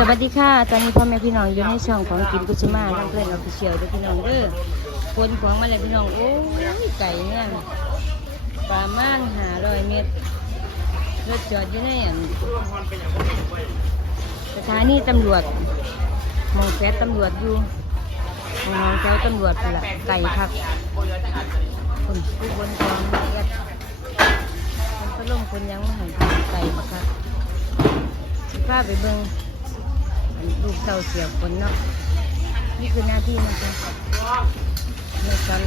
สวัสดีค่ะตอนนี้พ่อแม่พี่น้องอยู่ในช่องของกินกุชมาลำเพื่อนเราไปเชียวเด้อพี่น้องเด้อคนของมาเลยพี่น้อง โอ้ยไก่เนี่ยประมาณหาร้อยเมตรรถจอดอยู่ในอันสถานีตำรวจมองแฟดตำรวจอยู่มองแถวตำรวจพุ่นละไก่คักคนผู้บนกองเอ็ดคนก็ล่มคนยังไม่ห็นไก่บักคักสิพาไปเบิ่ง ลูกเต่าเสียบคนเนาะนี่คือหน้าที่มันจ้ะในการ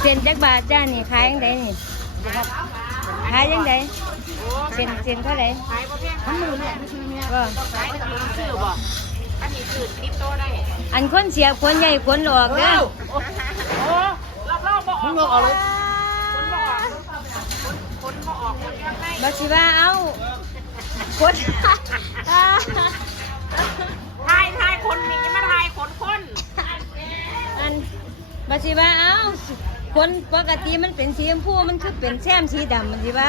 เส้นจักบาทจ้านี่ขายยังไงนี่ขายยังไงเส้นเส้นเท่าไหร่ขายประเภทขายมือเนี่ยไม่ซื้อเนี่ยก็ขายเป็นซื้อบ่อันนี้ซื้อคริปโตได้ อันคนเสียบคนใหญ่คนหลอกเด้อโอ้รอบรอบบ่อกมึงเอาเลยคนบ่อ คนบ่ออกคนยังได้บักสิว่าเอาคนทายทายคนนี่ยังไม่ทายคนคนอันบักสิว่าเอาคนปกติมันเป็นสีชมพูมันคือเป็นแซมสีดำมันสิว่า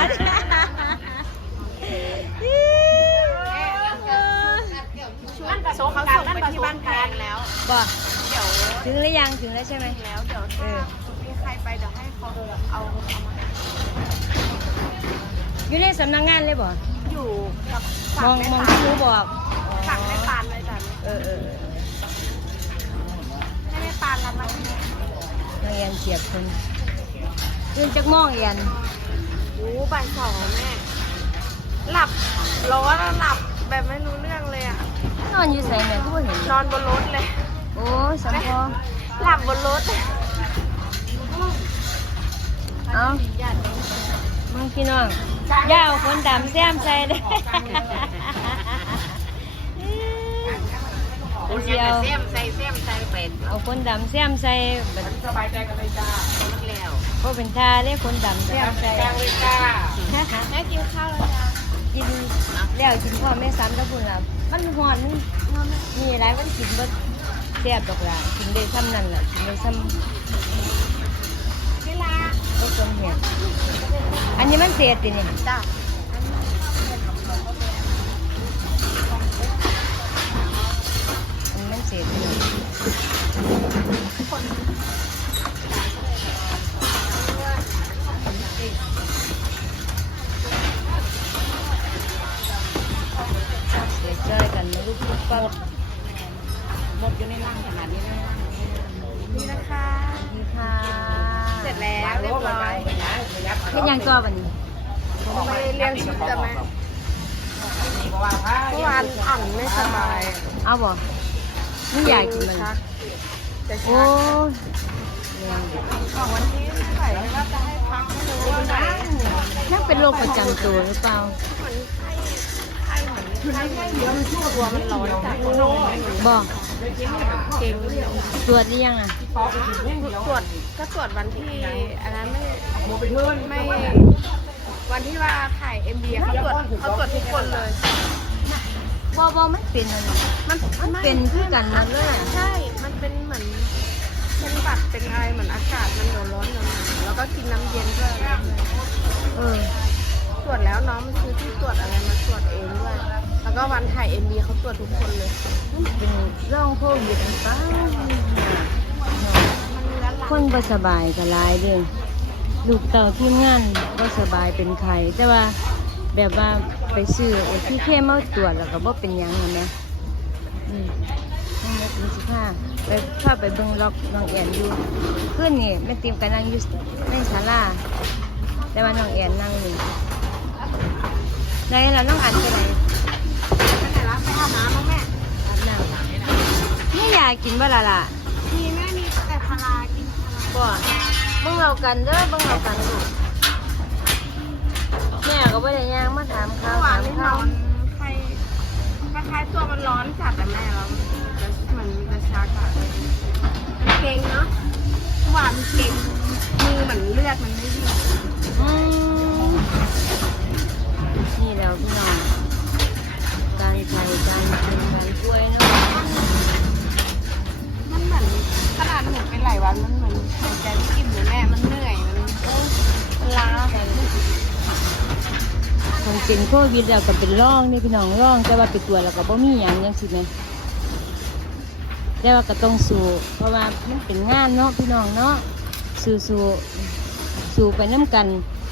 มันผสมกันมันผสมกันแล้วบอกเดี๋ยวถึงหรือยังถึงแล้วใช่ไหมแล้วเดี๋ยวถ้ามีใครไปเดี๋ยวให้เขาเอาเอามา อยู่ในสำนักงานเลยบอกอยู่กับมองแม่มองปาที่นหนูบอก ฝั่งแม่ปานเลยจ้ะเออเออให้แม่ปานรับมาที่นี่นางเอียนเสียบคนตื่นจากมองเอียนโอ้บ่ายสองแม่ หลับร้อนอะหลับแบบไม่รู้เรื่องเลยอะนอนอยู่ใส่แม่ก็บ่เห็นนอนบนรถเลย โอ้ยสัมพอหลับบนรถ เอามึงพี่น้องยาเอาคนดำแซมใส่ได้เอาเสียวเสียมใส่เสียมใส่เป็ดเอาคนดำแซมใส่แบบสบายใจกันเลยจ้าแล้วก็เป็นท่าเลยกคนดำแซมใส่จ้าเลยจ้าแม่กินข้าวแล้วจ้ากินแล้วกินพร้อแม่ซ้ำกับพุ่นล่ะมันหอนมันมีอะไรมันกินบ่แซ่บดอกล่ะกินได้ซ้ำนั่นแหละกินได้ซ้ำเวลา บ่ตรงเหียอันนี้มันเศษตินี่จ้าอันนี้มันเศษติ ตัวบัดนี้ผมไม่ได้เรียงชุดจ้ะแม่เมื่อวานอ่านไม่สบายเอาบ่ไม่อยากกินมันชักจะโอ้ชักยเลี้ยงของวันที่ใส่ว่าจะให้พักไม่รู้ว่าไหนนั่นเป็นโรคประจำตัวหรือเปล่า บอกเก่งตรวจหรือยังอะตรวจก็ตรวจวันที่อันนั้นไม่ไม่วันที่ว่าถ่ายเอ็มบีเขาตรวจเขาตรวจทุกคนเลยบ่บ่มันเป็นอันนี้มันมันเป็นคือกันหมดเลยอะใช่ มันเป็นเหมือนเป็นบัดเป็นอะไรเหมือนอากาศมันเดือดร้อนอย่างนี้แล้วก็กินน้ำเย็นด้วยอะไรด้วยเออตรวจแล้วน้องมันซื้อที่ตรวจอะไรมาตรวจเองด้วย แล้วก็วันถ่ายเอ็มบีเขาตรวจทุกคนเลย เป็นร่องโควิดหรือเปล่ามันมีแล้วหลัคนบ่สบายก็หลายเด้ลูกเต่าทีมงานบ่สบายเป็นไข้แต่ว่าแบบว่าไปซื้อโอที่เข้มาตรวจแล้วก็บ่เป็นหยังนั่นนะอืมนั่นแหละถึงสิพาไปพาไปเบิ่งล็อกน้องแอนอยู่คืนนี่แม่ติมก็นั่งอยู่ในศาลาแต่ว่าน้องแอนนั่งนี่ไหนล่ะน้องอันไปไหน ไปไหนละไป อาบน้ำมั้งแม่อาบน้ำไม่อยากกินบ่ล่ะล่ะมีแม่มีแต่พารากินพาราบ่เบิ่งเอากันเด้อเบิ่งเอากันลูกแม่ก็บ่ได้ย่างมาถามข่าเมื่วอวาถานมนี่นข่าวอนไข้คล้ายๆตัวมันร้อนจัดแต่แม่แล้วจะเหมือนจะชักอะมันเก่งเนาะเมื่อวานมันเก่งมือเหมือนเลือดมันไม่วิ่งอืมนี่แล้วพี่น้อง ไข่กันเป็นเหมืนกล้วยนะมันเหมือนขนาดหนูเป็นหลายวันมันเหมือนหายใจไม่อิ่มเลยแม่มันเหนื่อยมันเอล้าแต่มันเป็นโควิดแล้วก็เป็นร่องนี่พี่น้องร่อง แต่ว่าเป็นตัวแล้วก็บ่มีอย่างยังสิแม่แต่ว่าก็ต้องสู้เพราะว่ามันเป็นงานเนาะพี่น้องเนาะสู้สู้สู้ไปน้ำกัน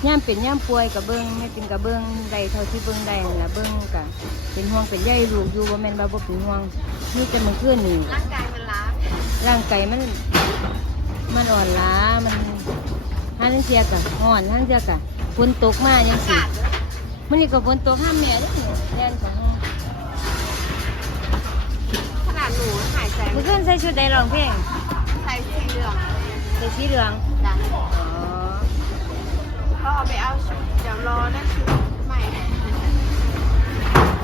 ย่ามเป็นย่ามป่วยกับเบิ้งไม่เป็นกับเบิ้งได้เท่าที่เบิ้งได้นั่นล่ะเบิ้งกะเป็นห่วงเป็นใยลูกอยู่ว่าแม่นว่าบ่เป็นห่วงนี่แต่มันขึ้นนี่ร่างกายมันล้าร่างกายมันมันอ่อนล้ามันห้านังเสียกะอ่อนห้านังเสียกะฝนตกมายังสิกาดมันนี่ก็ฝนตกห้ามแม่เด้อเนี่ยแดนของขนาดหนูหายใจเมื่อคืนใส่ชุดใดร้องเพลงใส่สีเหลืองใส่สีเหลืองจ้ะอ๋อ ก็เอาไปเอาชุดเดี๋ยวรอได้ชุดใหม่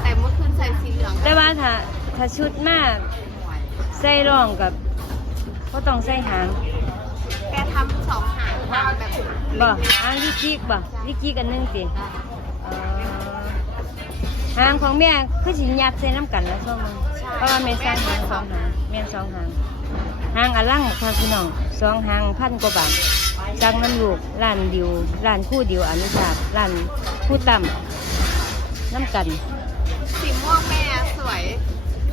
แต่เมื่อคืนใส่สีเหลืองแต่ว่าถ้าถ้าชุดมาใส่ร้องกับก็ต้องใส่หางแกทำสองหางหางแบบบ่หางลิกจิกบ่ลิกจิกอันหนึงสิเอ่อหางของแม่คือสิยัดใส่น้ำกันแล้วช่วงนึงเพราะว่าแม่สร้างหางสองหางแม่นสองหางหางอลังค่ะพี่น้องสองหางพันกว่าบาท สั่งน้ำลูกร้านดิวร้านคู่ดิวอนุชาตร้านคู่ต่ำน้ำกันสีม่วงแม่สวย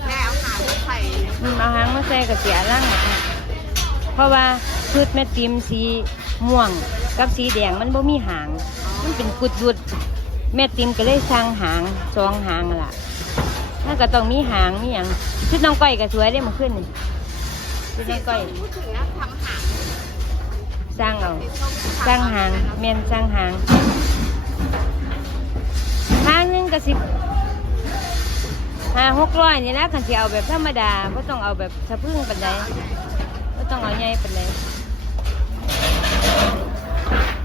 แม่เอาหางมาใส่อืมเอาหางมาใส่กับเสียร่างอะค่ะเพราะว่าชุดแม่ติมสีม่วงกับสีแดงมันบ่มีหาง มันเป็นกุดยุดแม่ติมก็เลยสั่งหางสองหางนั่นล่ะถ้าก็ต้องมีหางมีอย่างชุดน้องก้อยก็สวยได้มาขึ้นนี่ชุดน้องก้อยพูดถึงนะทำหาง สร้างเอาสร้างหางแม่นสร้างหางห้างหนึงก็สิบห้าหกร้อยนี่นะคันสิเอาแบบธรรมดาก็ต้องเอาแบบสะพึ่งปันใดก็ต้องเอาใหญ่ปันใด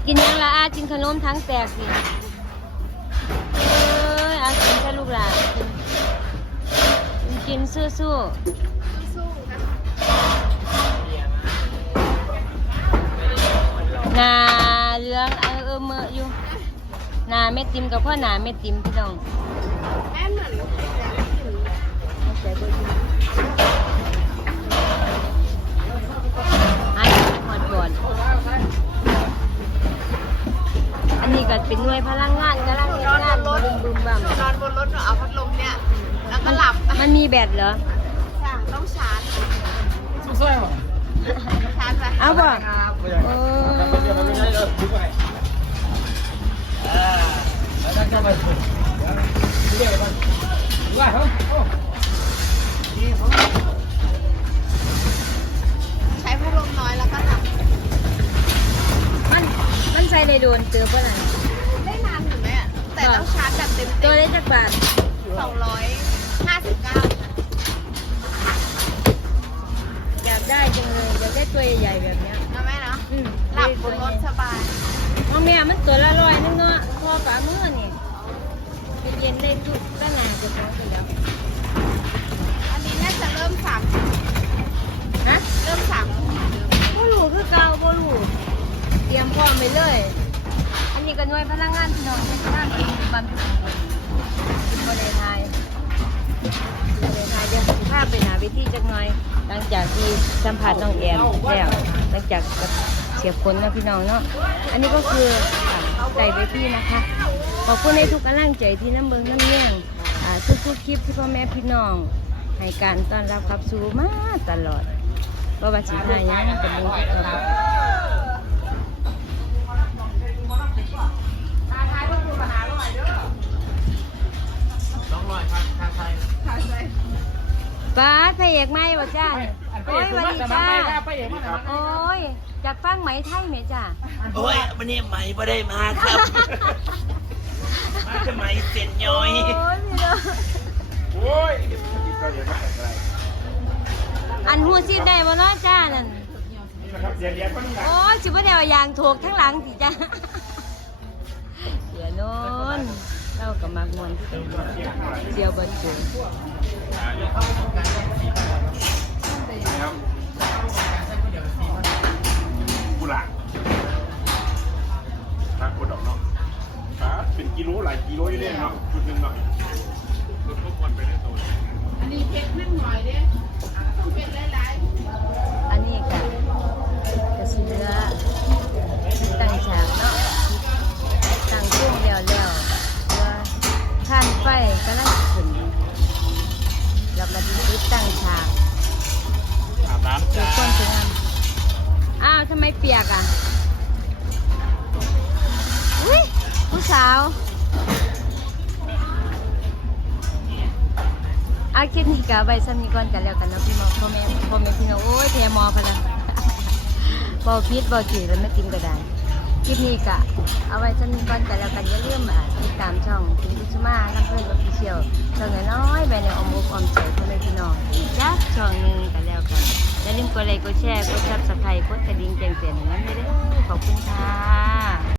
กินยังละอากินขนมทั้งแตกสิเอ้ยอากินแค่ลูกหลานกินสู้สู้สู้ๆนะๆห นาเหลืองเออเออเมื่ออยู่หนาเม็ดติมกับพ่อหนาเม็ดติมพี่น้องแม่เหมือนลูกเด็กเลยถึงใส่เบอร์อยู่อันหอดก่อนอันนี้ก็เป็นหน่วยพลังงานกำลังเฮ็ดงานบึมบึมบัมหนูนอนบนรถหนูเอาพัดลมเนี่ย แล้วก็หลับมันมีแบตเหรอจ้ะต้องชาร์จสวยป่ะชาร์จไปเอาบ่ ใช้พัดลมน้อยแล้วก็หลับมันมันใส่ในโดนเตือป่ะน่ะได้นานอยู่ไหมอะแต่ต้องชาร์จแบบเต็มตัวๆได้จักบาทสองร้อยห้าสิบเก้าอยากได้จังเลยอยากได้ตัวใหญ่ๆแบบเนี้ยนะแม่เนาะ ขับบนรถสบายเอาแม่มันตัวละร้อยนึงเนาะพอฝ่ามือนี่ไปเย็นได้ทุกก็นานจะพอไปแล้ว อันนี้น่าจะเริ่มสามฮะเริ่มสามทุ่มเหมือนเดิมบ่รู้คือเก่าบ่รู้เตรียมพร้อมไปเลย อันนี้ก็หน่วยพลังงานพี่น้องเฮ็ดงานเป็นบันทึกบ่ได้ทยบ่ไทายเดี๋ยวสิพาไปหาวิธีจักหน่อย หลังจากที่สัมผัสน้องแอมแล้วหลังจาก เสียบคนเนาะพี่น้องเนาะ อันนี้ก็คืออ่าไก่เวทีนะคะ ขอบคุณในทุกกำลังใจที่น้ำเบิงน้ำเลี้ยงอ่าทุกๆคลิปที่พ่อแม่พี่น้อง ให้การต้อนรับขับสู่มาตลอดว่าว่าสิหาหยังกับเบิงทุกครับสองร้อยครับทางไทยค่ะใช่ป้าพระเอกไหมวะจ้า โอ้ยสวัสดีจ้าไปเองมาครับโอ้ยอยากฟังไหมไทยไหมจ้าโอ้ยวันนี้ไหมไม่ได้มาครับมาจะไหมเส้นย้อยโอ้ยพี่น้องโอ้ยก็ยังไม่อะไรอันหูซีได้บ่เนาะจ้านั่นนี่นะครับเสียเรียนก็ต้องการโอ้ยสิบ่ได้เอายางถูกทั้งหลังสิจ้าเสียโนนเรากับมากมวนที่กันเสียวเบรรจุ นะครับกุหลาบทางกดดอกเนาะครับเป็นกิโลหลายกิโลอยู่เนี่ยเนาะจุดหนึ่งเนาะรถทุกคนไปได้ตัวอันนี้เพชรนั่งหน่อยเด้ต้องเพชรหลายอันนี้ก็กระสิเหลือตั้งฉากเนาะตั้งช่วงแล้วแล้วว่าท คิดนี่กะใบซ้ำนี้ก่อนกันแล้วกันเนาะพี่หมอพ่อแม่พ่อแม่พี่น้องโอ้ยแทมอพะนะบอพิษบอจืดแล้วไม่กินก็ได้คลิปนี้กะเอาไว้ซ้ำนี้ก่อนกันแล้วกันอย่าลืมอะติดตามช่องคุณกุชมาน้ำเพื่อนออฟฟิเชียลช่องน้อยๆไปในอมอกอมใจพ่อแม่พี่น้องอีกจ้ะช่องหนึ่งกันแล้วกันอย่าลืมกดไลค์กดแชร์กดซับสไครต์กดกระดิ่งแจ้งเตือนนั้นด้วยเด้ขอบคุณค่ะ